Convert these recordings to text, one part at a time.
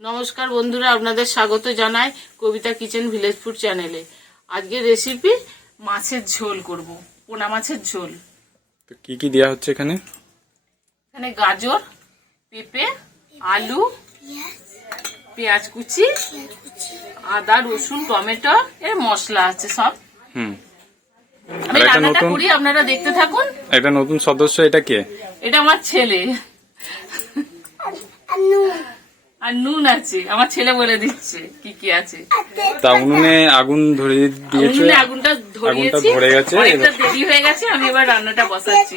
নমস্কার বন্ধুরা, আপনাদের স্বাগত জানাই কবিতা কিচেন ভিলেজ ফুড চ্যানেলে। আজকে রেসিপি মাছের ঝোল করব, পোনা মাছের ঝোল। তো কি কি দেয়া হচ্ছে এখানে? এখানে গাজর, পেঁপে, আলু, পেঁয়াজ কুচি, আদা, রসুন, টমেটো এর মশলা আছে সব। আমি রান্নাটা করি, আপনারা দেখতে থাকুন। এটা নতুন সদস্য, এটা কে? এটা আমার ছেলে। আর নুন আছে, আমার ছেলে বলে দিচ্ছে কি কি আছে। তা উনুনে আগুন ধরে দিয়েছে, আগুনটা ধরে গেছে, অনেকটা দেরি হয়ে গেছে। আমি এবার রান্নাটা বসাচ্ছি।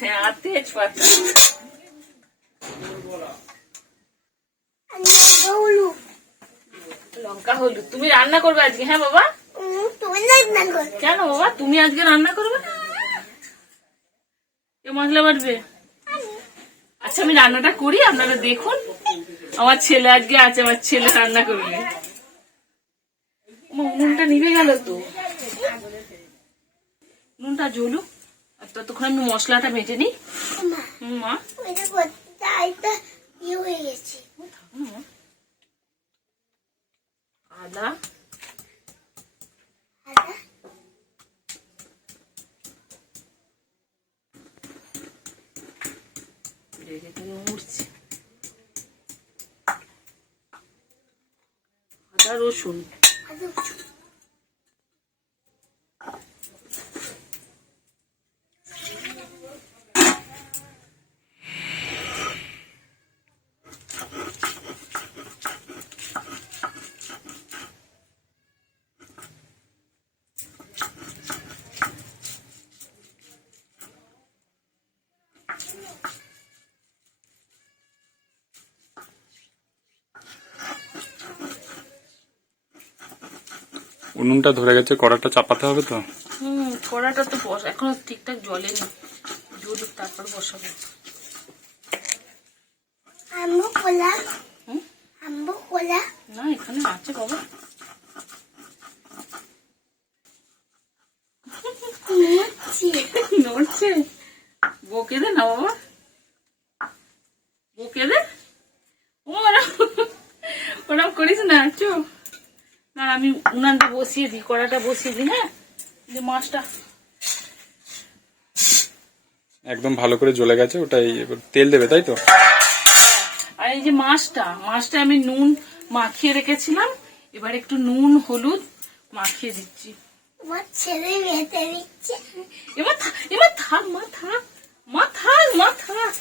হ্যাঁ, আর তেজপাতা, লঙ্কা, হলুদ। তুমি রান্না করবে আজকে? হ্যাঁ বাবা। কেন বাবা, তুমি আজকে রান্না করবে? কে মশলা বাটবে? আচ্ছা, আমি রান্নাটা করি, আপনারা দেখুন। আমার ছেলে আজকে আছে, আমার ছেলে রান্না করবে। নুনটা নিভে গেল তো, নুনটা জ্বলুক। আর ততক্ষণ আমি মশলাটা বেটে নিই। মা আদা, উঠছে, আদা রসুন, উনুনটা ধরে গেছে, কড়াটা চাপাতে হবে তো। কড়াটা তো এখনো ঠিকঠাক জ্বলেনি, জ্বলুক তারপর বসাবো। না, এখানে আছে বাবা। নড়ছে, বকে দে না বাবা, বকে দে। ওরম করিস না, চুপ। না, আমি উনানটা বসিয়ে দিই, কড়াটা বসিয়ে দিই। হ্যাঁ, যে মাছটা একদম ভালো করে জ্বলে গেছে, ওটাই এবার তেল দেবে, তাই তো? আর এই যে মাছটা আমি নুন মাখিয়ে রেখেছিলাম, এবার একটু নুন হলুদ মাখিয়ে দিচ্ছি। এবার থাক মা, থাক মা, থাক মা, থাক।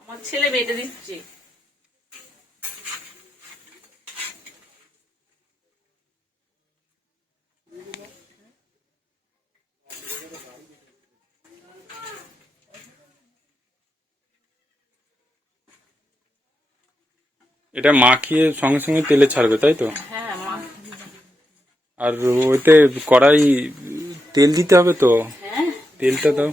আমার ছেলে বেটে দিচ্ছে। এটা মাখিয়ে সঙ্গে সঙ্গে তেলে ছাড়বে, তাই তো? হ্যাঁ মা। আর ওইতে কড়াই তেল দিতে হবে তো। হ্যাঁ, তেলটা দাও।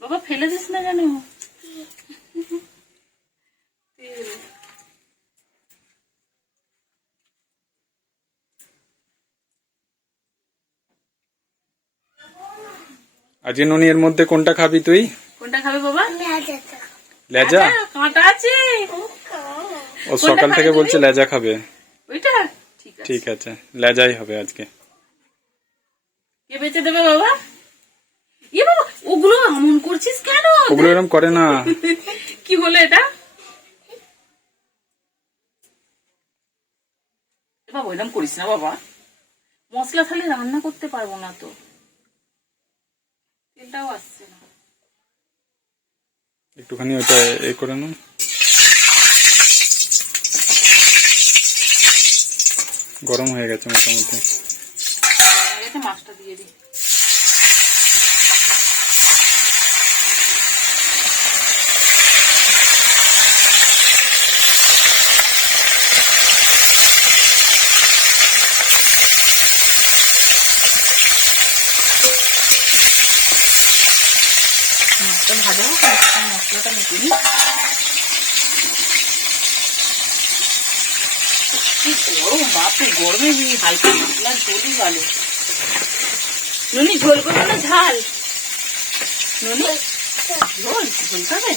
বাবা ফেলে দিস না কেন? আজকে ননি এর মধ্যে কোনটা খাবি তুই? কোনটা খাবে বাবা? লেজা? কাঁটা আছে। ও সকাল থেকে বলছে লেজা খাবে। ওইটা ঠিক আছে, লেজাই হবে আজকে। কে বেঁচে দেবে বাবা? এ বাবা, ওগুলো এমন করছিস কেন? ওগুলো এরকম করে না। কি হলো এটা? বাবা ওইরকম করিস না বাবা, মশলা খালি রান্না করতে পারবো না তো, তেলটাও আসছে না। একটুখানি ওটা এ করে নাও। গরম হয়ে গেছে মোটামুটি। মাছটা দিয়ে দিই। মাছটা ভাজা হোক, মশলাটা মেটে নিই। কি গরম বাপরে, গরমে হালকা মশলা ঝোলই ভালো। নুনি ঝোল করবে না ঝাল? নুনি ঝোল ঝোল খাবে?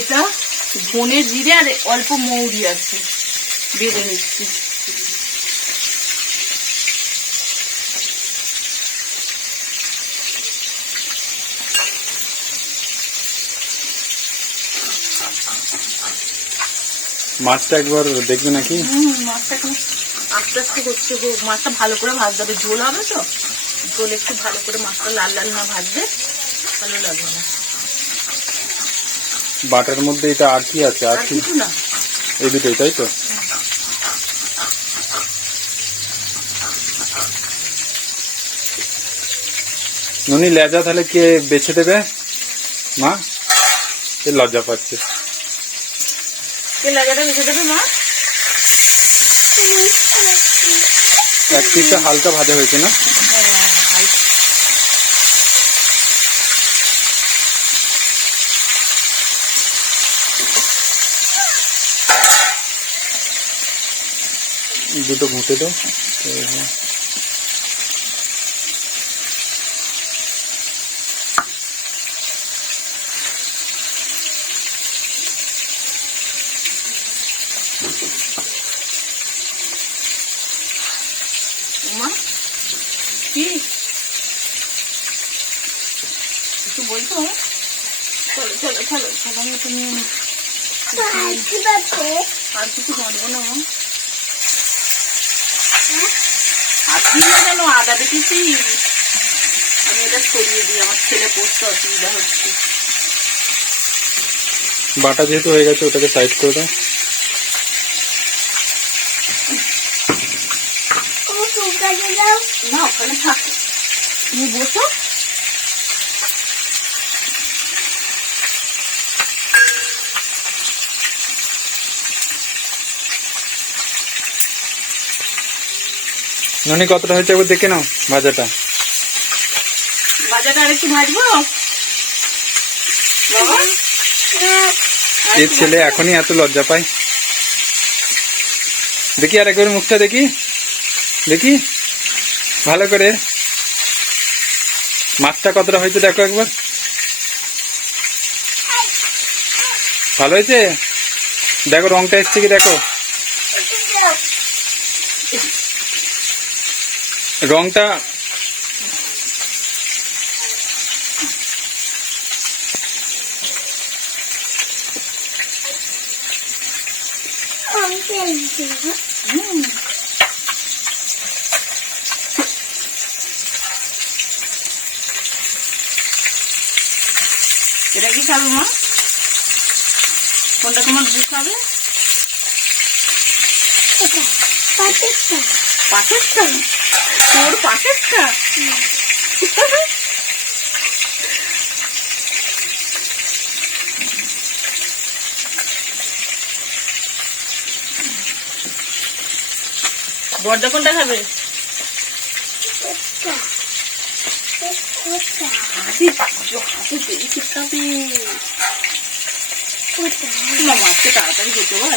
এটা ধনে জিরে আর অল্প মৌরি আছে, বেঁধে নিচ্ছি। মাছটা একবার দেখবে নাকি? মাছটা এখন আস্তে আস্তে হচ্ছে, হোক। মাছটা ভালো করে ভাজতে হবে, ঝোল হবে তো। ঝোল একটু ভালো করে মাছটা লাল লাল না ভাজলে ভালো লাগবে না। বাটার মধ্যে এটা আর কি আছে? আর আর কি? কিছু না, এই দুটোই, তাই তো? নুনি লেজা তাহলে কে বেছে দেবে? মা এ লজ্জা পাচ্ছে। কে লাগাটা বেঁচে দেবে মা? এক পিসটা হালকা ভাজা হয়েছে না? দুটো ঘুঁটে দাও। মা কি কিছু বলছো? চলো চলো চলো চলো, আমি একটু নিয়ে নিই। আর কিছু বাঁধবো না মা। হাত দিই না কেন? আদা দেখেছি আমি, এটা সরিয়ে দিই, আমার ছেলে পড়তে অসুবিধা হচ্ছে। বাটা যেহেতু হয়ে গেছে ওটাকে সাইড করে দাও। না ওখানে থাক, তুমি বসো। নুনি কতটা হয়েছে একবার দেখে নাও ভাজাটা। বাজারটা আরেকটু ভাজবো বাবা? এর ছেলে এখনই এত লজ্জা পায়। দেখি আর একবার মুখটা দেখি, দেখি ভালো করে। মাছটা কতটা হয়েছে দেখো একবার। ভালো হয়েছে? দেখো রংটা এসছে কি দেখো। রংটা এটা কি খাবে মা? কোনটা তোমার দুধ খাবে? পাশেরটা? তোর পাশেরটা? বড়দা কোনটা খাবে? হাসি হাসি পেয়েছি খাবে। তোমার মাছকে তাড়াতাড়ি খেতে বল।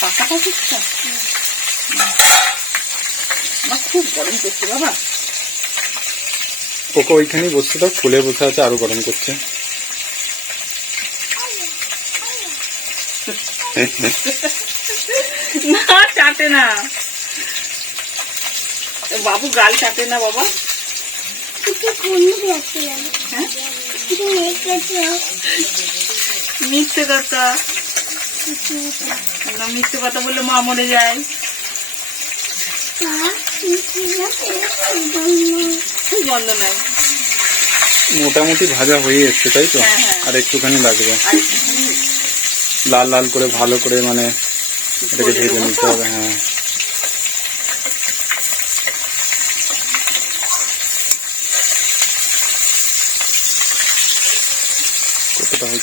পাকা পাখিটা আমার খুব গরম করছে বাবা। ওকে ওইখানেই বসতে দাও, ফুলে বসে আছে, আরো গরম করছে। না চাটে না বাবু, গাল চাটে না বাবা। মিথ্যে কথা না, মিথ্যে কথা বললে মা মরে যায়। গন্ধ নাই। মোটামুটি ভাজা হয়ে এসছে তাই তো? হ্যাঁ, হ্যাঁ। আর একটুখানি লাগবে লাল লাল করে ভালো করে, মানে এটাকে ভেজে নিতে হবে। হ্যাঁ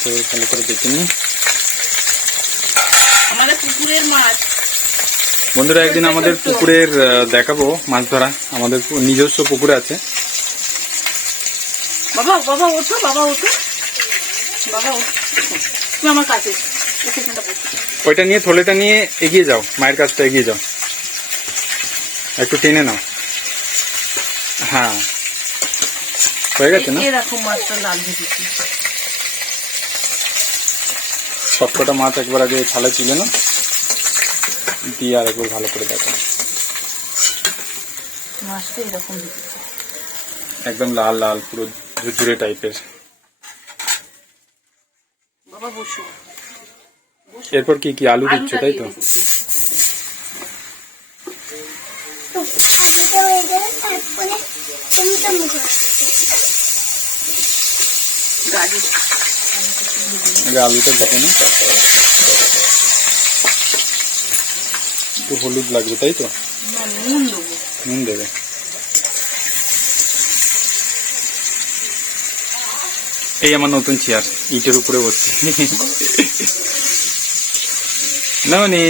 মাছটা এবার ভালো করে দেখে নিই। আমাদের পুকুরের মাছ। বন্ধুরা একদিন আমাদের পুকুরের দেখাবো মাছ ধরা, আমাদের নিজস্ব পুকুরে আছে। বাবা বাবা ওঠো, বাবা ওঠো, বাবা ওঠো, তুমি আমার কাছে ওইটা নিয়ে থলেটা নিয়ে এগিয়ে যাও, মায়ের কাছটা এগিয়ে যাও, একটু টেনে নাও। হ্যাঁ হয়ে গেছে না? এরকম মাছটা লাল ভেজেছি। সবকটা মাছ একবার আগে থালায় তুলে নাও, দিয়ে আর একবার ভালো করে দেখো। মাছটা এরকম ভেজেছি, একদম লাল লাল পুরো ঝুরঝুরে টাইপের। বাবা বসো। এরপর কি কি আলু দিচ্ছ তাই তো? আগে আলুটা দেখে না, একটু হলুদ লাগবে তাই তো? নুন দেবো, নুন দেবে। এই আমার নতুন চেয়ার, ইটের উপরে বসছি। ননি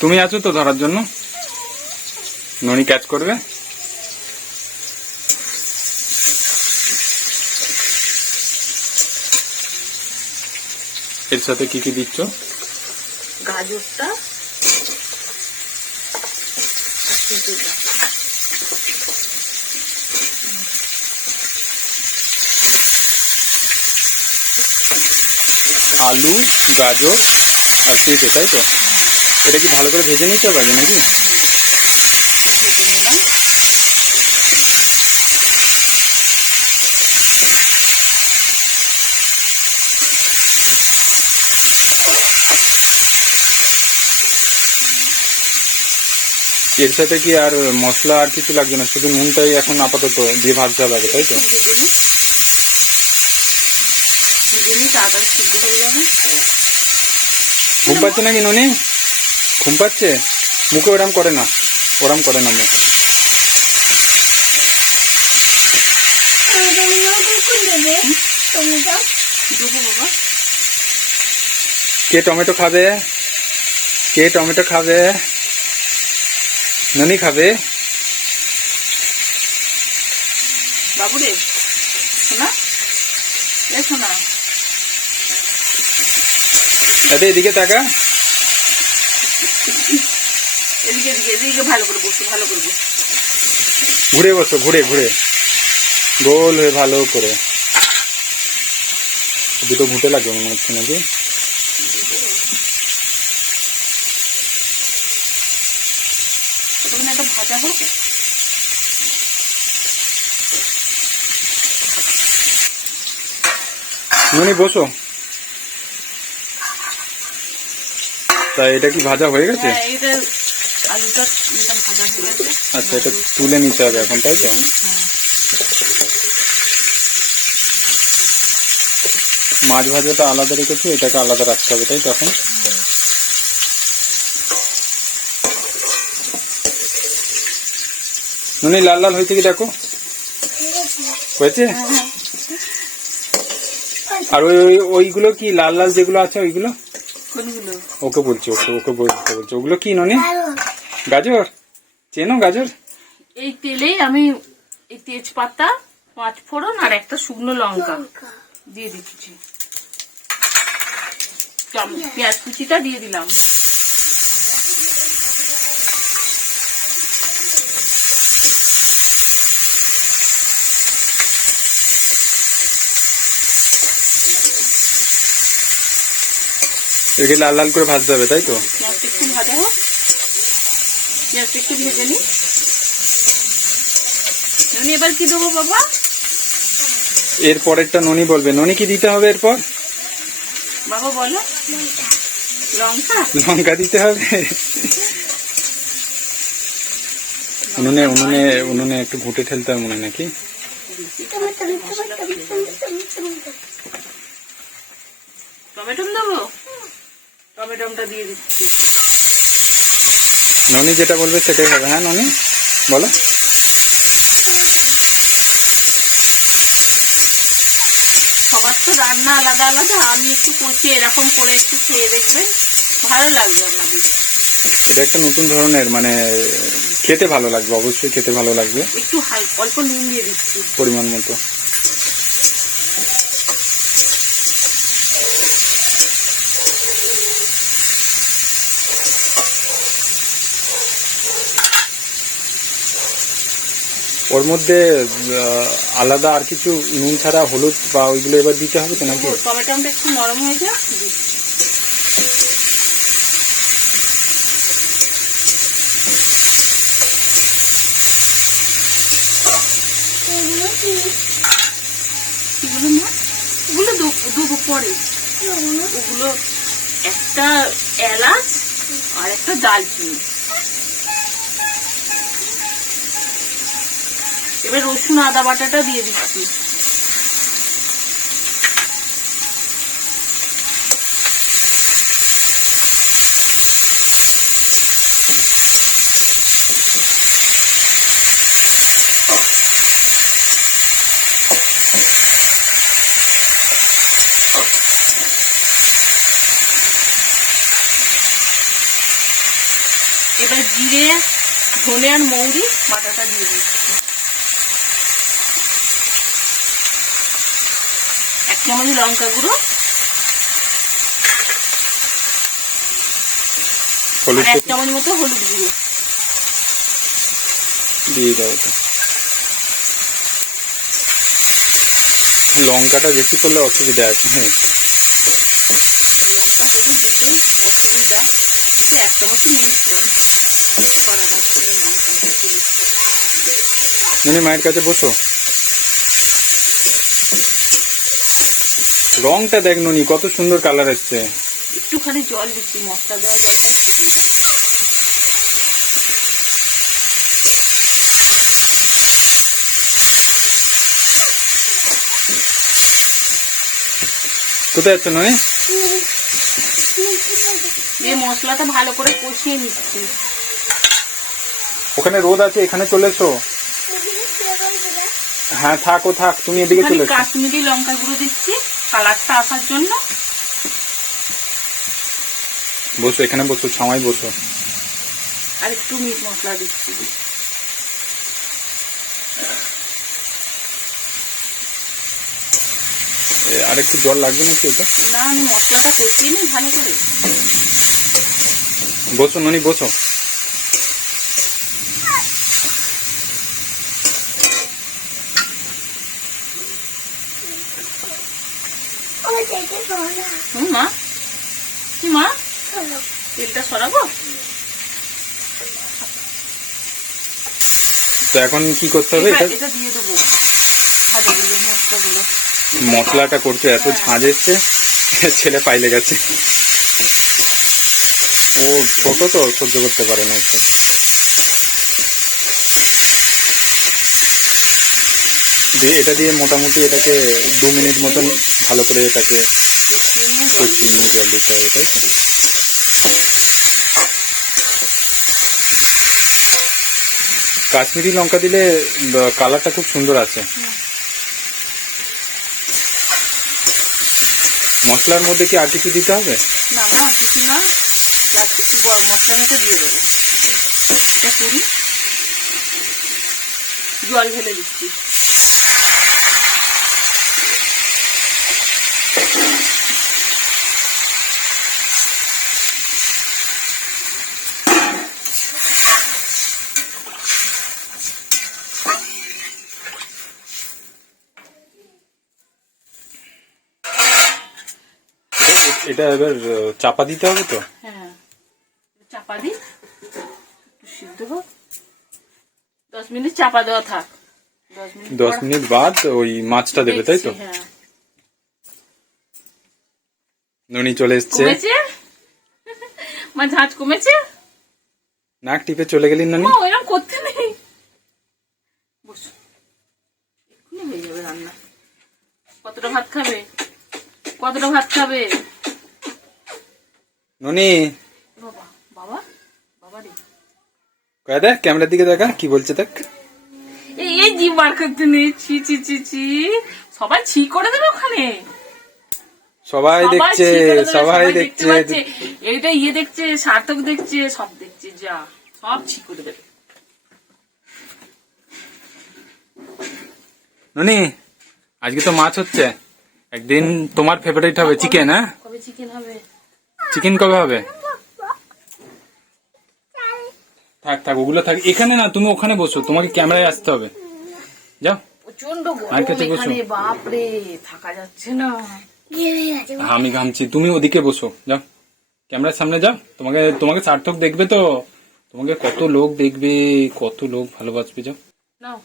তুমি আছো তো ধরার জন্য? ননি ক্যাচ করবে। এর সাথে কি কি দিচ্ছ? গাজরটা, আলু, গাজর আর পেঁপে তাই তো? এটা কি ভালো করে ভেজে নিতে হবে নাকি? ভেজে নিলাম। এর সাথে কি আর মশলা আর কিছু লাগবে না, শুধু নুনটাই এখন আপাতত দিয়ে ভাজতে হবে তাই তো? তাড়াতাড়ি সিদ্ধ হয়ে যাবে। ঘুম পাচ্ছে নাকি ননি? ঘুম পাচ্ছে? মুখে ওরাম করে না, ওরাম করে না মুখ। কে টমেটো খাবে? কে টমেটো খাবে? ননি খাবে? বাবুরে শোনা, এ শোনা, এতে এদিকে তাকা। এদিকে এদিকে এদিকে ভালো করে বসো, ভালো করে বসো। ঘুরে বসো, ঘুরে ঘুরে গোল হয়ে ভালো করে। দুটো ঘুঁটে লাগবে মনে হচ্ছে নাকি? ততক্ষণ একটা ভাজা হোক। ননি বসো। তা এটা কি ভাজা হয়ে গেছে? হ্যাঁ, এটা আলুটা এটা ভাজা হয়ে গেছে। আচ্ছা, এটা তুলে নিতে হবে এখন তাই তো? মাছ ভাজাটা আলাদা রেখেছি, এটাকে আলাদা রাখতে হবে তাই তো? এখন ননি লাল লাল হয়েছে কি দেখো, হয়েছে? আর ওইগুলো কি লাল লাল যেগুলো আছে ওইগুলো? কোনগুলো? ওকে বলছি, ওকে বলতে বলছি। ওগুলো কি ননি? গাজর? চেনো গাজর? এই তেলেই আমি এই তেজপাতা, 5 ফোড়ন আর একটা শুকনো লঙ্কা দিয়ে দিচ্ছি। পেঁয়াজ কুচিটা দিয়ে দিলাম। এটাকে লাল লাল করে ভাজতে হবে তাই তো? পেঁয়াজটা একটু ভাজা হোক, পেঁয়াজটা একটু ভেজে নি। ননি এবার কি দেবো বাবা? এর পরেরটা ননি বলবে। ননি কি দিতে হবে এরপর? বাবা বলো। লঙ্কা, লঙ্কা দিতে হবে। উনুনে একটু ঘুটে ঠেলতে হবে মনে নাকি? টমেটো দেবো, টমেটোটা দিয়ে দিচ্ছি। ননি যেটা বলবে সেটাই হবে। হ্যাঁ ননি বলো। সবার তো রান্না আলাদা আলাদা, আমি একটু কষিয়ে এরকম করে একটু খেয়ে দেখবেন, ভালো লাগবে আপনাদের। এটা একটা নতুন ধরনের, মানে খেতে ভালো লাগবে, অবশ্যই খেতে ভালো লাগবে। একটু অল্প নুন দিয়ে দিচ্ছি পরিমাণ মতো। ওর মধ্যে আলাদা আর কিছু নুন ছাড়া হলুদ বা ওইগুলো এবার দিতে হবে তো নাকি? টমেটোটা একটু নরম হয়ে যায়। ওগুলো দেবো পরে। ওগুলো একটা এলাচ আর একটা দারচিনি। এবার রসুন আদা বাটাটা দিয়ে দিচ্ছি। এবার জিরে, ধনে আর মৌরি বাটাটা দিয়ে দিচ্ছি। 1 চামচ লঙ্কা গুঁড়ো, হলুদ 1 চামচ মতো হলুদ গুঁড়ো দিয়ে দাও। ওটা লঙ্কাটা বেশি করলে অসুবিধা আছে। হ্যাঁ, লঙ্কা হলুদ দুটোই অসুবিধা, কিন্তু 1 চামচ নিয়েছিলাম। মানে মায়ের কাছে বসো। রংটা দেখ ননি, কত সুন্দর কালার এসছে। একটুখানি জল দিচ্ছি, মশলা দেওয়া জলটা একটু দিলাম। কোথায় যাচ্ছ ননি? দিয়ে মশলাটা ভালো করে কষিয়ে নিচ্ছি। ওখানে রোদ আছে, এখানে চলে এসো। হ্যাঁ থাক, ও থাক, তুমি এদিকে চলে এসো। কাশ্মীরি লঙ্কা গুঁড়ো দিচ্ছি কালারটা আসার জন্য। বসো, এখানে বসো, ছাওয়ায় বসো। আর একটু মিট মশলা দিচ্ছি। আর একটু জল লাগবে নাকি ওটা? না, আমি মশলাটা কষিয়ে নিই ভালো করে। বসো ননি, বসো। মা, কি মা, তেলটা সরাবো। তো এখন কি করতে হবে? এটা দিয়ে দেবো ভাজাগুলো, মশলাগুলো। মশলাটা করতে এত ঝাঁজ এসছে, ছেলে পাইলে গেছে। ও ছোট তো, সহ্য করতে পারে না। এটা দিয়ে মোটামুটি এটাকে 2 মিনিট মতন ভালো করে এটাকে কষিয়ে নিয়ে জল দিতে হবে, তাই তো? কাশ্মীরি লঙ্কা দিলে কালারটা খুব সুন্দর আছে। মশলার মধ্যে কি আর কিছু দিতে হবে? না না, কিছু না, একটু গরম মশলার মতো দিয়ে দেবো। জল ঢেলে দিচ্ছি। এটা এবার চাপা দিতে হবে তো? হ্যাঁ, চাপা দিই, সিদ্ধ হোক। 10 মিনিট চাপা দেওয়া থাক। 10 মিনিট বাদ ওই মাছটা দেবে, তাই তো? হ্যাঁ। ননি চলে এসছে। মা ঝাঁজ কমেছে। নাক টিপে চলে গেলি ননি। এরকম করতে নেই, বসো, এক্ষুনি হয়ে যাবে রান্না। কতটা ভাত খাবে? কতটা ভাত খাবে ননি? বাবা বাবা বাবা রে, কয় দেখ ক্যামেরার দিকে দেখা কি বলছে দেখ। এই জি বার করতে নেই, ছি ছি ছি ছি, সবাই ছি করে দেবে ওখানে, সবাই দেখছে, ছি করে দেবে, সবাই দেখতে দেখছে। পাচ্ছে, এইটা ইয়ে দেখছে, সার্থক দেখছে, সব দেখছে, যা সব ছি করে দেবে। ননি আজকে তো মাছ হচ্ছে, একদিন তোমার ফেভারিট হবে চিকেন। হ্যাঁ কবে চিকেন হবে? চিকেন কবে হবে? থাক থাক ওগুলো থাক, এখানে না, তুমি ওখানে বসো, তোমাকে ক্যামেরায় আসতে হবে। যাও প্রচন্ড আর গরম কাছে বসো। এখানে, বাপরে থাকা যাচ্ছে না। আমি ঘামছি, তুমি ওদিকে বসো, যাও ক্যামেরার সামনে যাও। তোমাকে তোমাকে সার্থক দেখবে তো, তোমাকে কত লোক দেখবে, কত লোক ভালোবাসবে। যাও নাও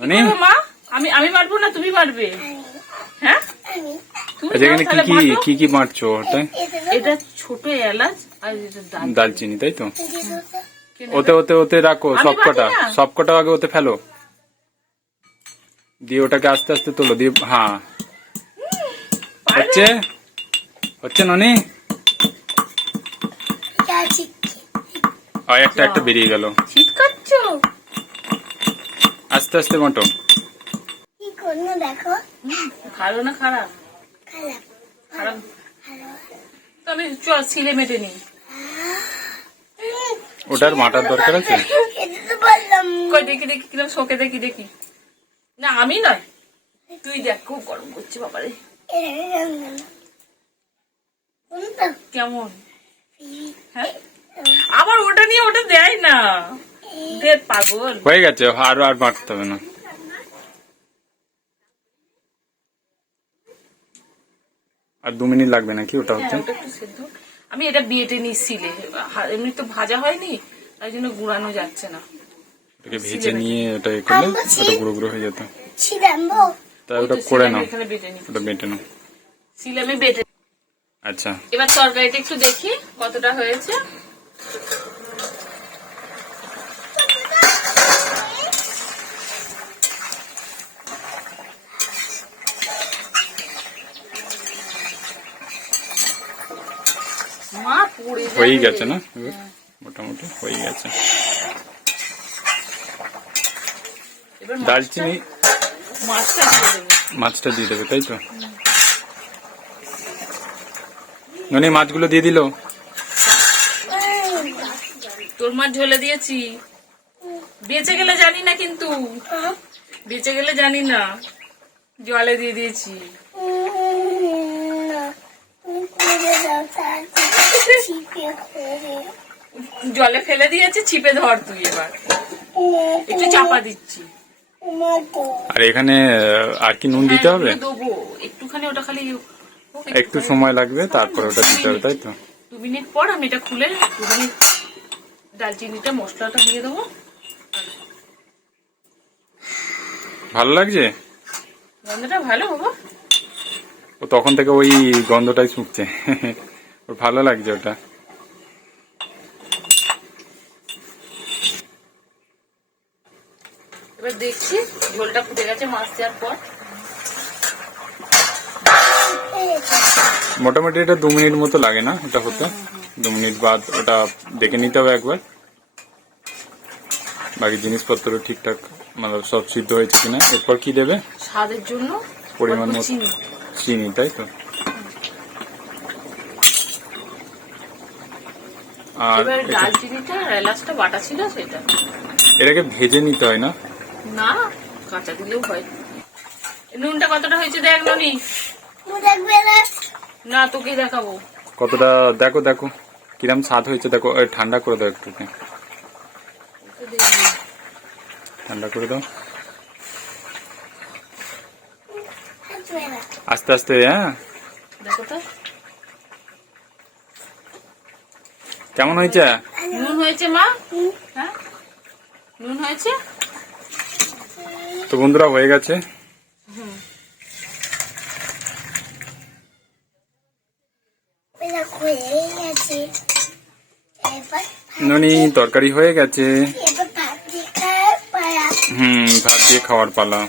মানে করবে মা, আমি আমি পারবো না, তুমি পারবে। হ্যাঁ তুমি আচ্ছা, যাও এখানে তাহলে কি বাটো। কি কি মারছো ওটাই? এটা ছোট এলাচ আর এটা দালচিনি তাই তো? কেন ওতে ওতে ওতে রাখো আমি সবকটা, পারি না। সবকটা আগে ওতে ফেলো, দিয়ে ওটাকে আস্তে আস্তে তোলো, দিয়ে হ্যাঁ পারবে? হচ্ছে হচ্ছে ননি। একটা একটা বেরিয়ে গেল, ছিটকাচ্ছ? আস্তে আস্তে বাটো। দেখো ভালো না খারাপ? খারাপ তো আমি চল সিলে মেটে নি। ওটার মাটার দরকার আছে? এটা তো বললাম কই দেখি দেখি কিরম শোকে, দেখি দেখি। না আমি নয়, তুই দেখ, খুব গরম করছে বাবারে। কেমন? হ্যাঁ আবার ওটা নিয়ে ওটা দেয় না, দে পাগল। হয়ে গেছে, আর আর বাটতে হবে না। আর 2 মিনিট লাগবে নাকি ওটা হচ্ছে? হ্যাঁ, ওটা একটু সেদ্ধ। আমি এটা বেটে নিচ্ছিলে, এমনি তো ভাজা হয়নি, তাই জন্য গুঁড়ানো যাচ্ছে না। ওটাকে ভেজে নিয়ে ওটা এ করলে ওটা গুঁড়ো গুঁড়ো হয়ে যেত। ছিলামবো তাই ওটা করে নাও, এখানে বেটে নি, ওটা বেটে নাও। সিলে আমি বেটে। আচ্ছা এবার তরকারিটা একটু দেখি কতটা হয়েছে। মা পড়ে যাবে। হয়েই গেছে না এবার? মোটামুটি হয়ে গেছে। এবার দালচিনি মাছটা দিয়ে দেবো। মাছটা দিয়ে দেবে তাই তো? ননি মাছগুলো দিয়ে দিল। তোর মাছ ঝোলে দিয়েছি, বেঁচে গেলে জানি না, কিন্তু বেঁচে গেলে জানি না, জলে দিয়ে দিয়েছি। জলে ফেলে দিয়েছে, ছিপে ধর তুই। এবার একটু চাপা দিচ্ছি। আর এখানে আর কি নুন দিতে হবে? হ্যাঁ, এগুলো দেবো একটুখানি, ওটা খালি হোক একটু সময় লাগবে, তারপরে ওটা দিতে হবে তাই তো? 2 মিনিট পর আমি এটা খুলে একটুখানি দালচিনিটা মশলাটা দিয়ে দেবো। ভালো লাগছে? গন্ধটা ভালো বাবা। ও তখন থেকে ওই গন্ধটাই শুকছে। ওর ভালো লাগছে ওটা। এবার দেখছি ঝোলটা ফুটে গেছে মাছ দেওয়ার পর। মোটামুটি এটা 2 মিনিট মতো লাগে না এটা হতে? 2 মিনিট বাদ ওটা দেখে নিতে হবে একবার, বাকি জিনিসপত্র ঠিকঠাক মানে সব সিদ্ধ হয়েছে কিনা। এরপর কি দেবে? স্বাদের জন্য পরিমাণ অল্প মতো চিনি। চিনি তাই তো? আর এবার দালচিনিটা আর এলাচটা বাটা ছিল সেটা। এটাকে ভেজে নিতে হয় না? না কাঁচা দিলেও হয়। নুনটা কতটা হয়েছে দেখ ননি। দেখবে না না তোকে দেখাবো। কতটা দেখো, দেখো কিরম স্বাদ হয়েছে দেখো। ঠান্ডা করে দাও একটু, ঠান্ডা করে দাও আস্তে আস্তে। হ্যাঁ দেখো তো কেমন হয়েছে? নুন হয়েছে মা? হ্যাঁ নুন হয়েছে। তো বন্ধুরা হয়ে গেছে। ননি তরকারি হয়ে গেছে। ভাত দিয়ে খাওয়ার পালা।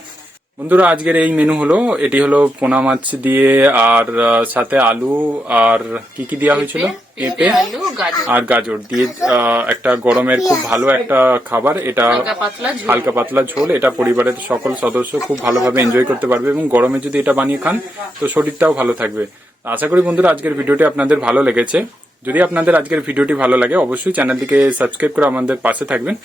বন্ধুরা আজকের এই মেনু হলো, এটি হলো পোনা মাছ দিয়ে আর সাথে আলু আর কি কি দেওয়া হয়েছিল, পেঁপে আলু গাজর আর গাজর দিয়ে একটা গরমের খুব ভালো একটা খাবার। এটা হালকা পাতলা ঝোল। হালকা পাতলা ঝোল, এটা পরিবারের সকল সদস্য খুব ভালোভাবে এনজয় করতে পারবে এবং গরমে যদি এটা বানিয়ে খান তো শরীরটাও ভালো থাকবে। আশা করি বন্ধুরা আজকের ভিডিওটি আপনাদের ভালো লেগেছে। যদি আপনাদের আজকের ভিডিওটি ভালো লাগে অবশ্যই চ্যানেলটিকে সাবস্ক্রাইব করে আমাদের পাশে থাকবেন।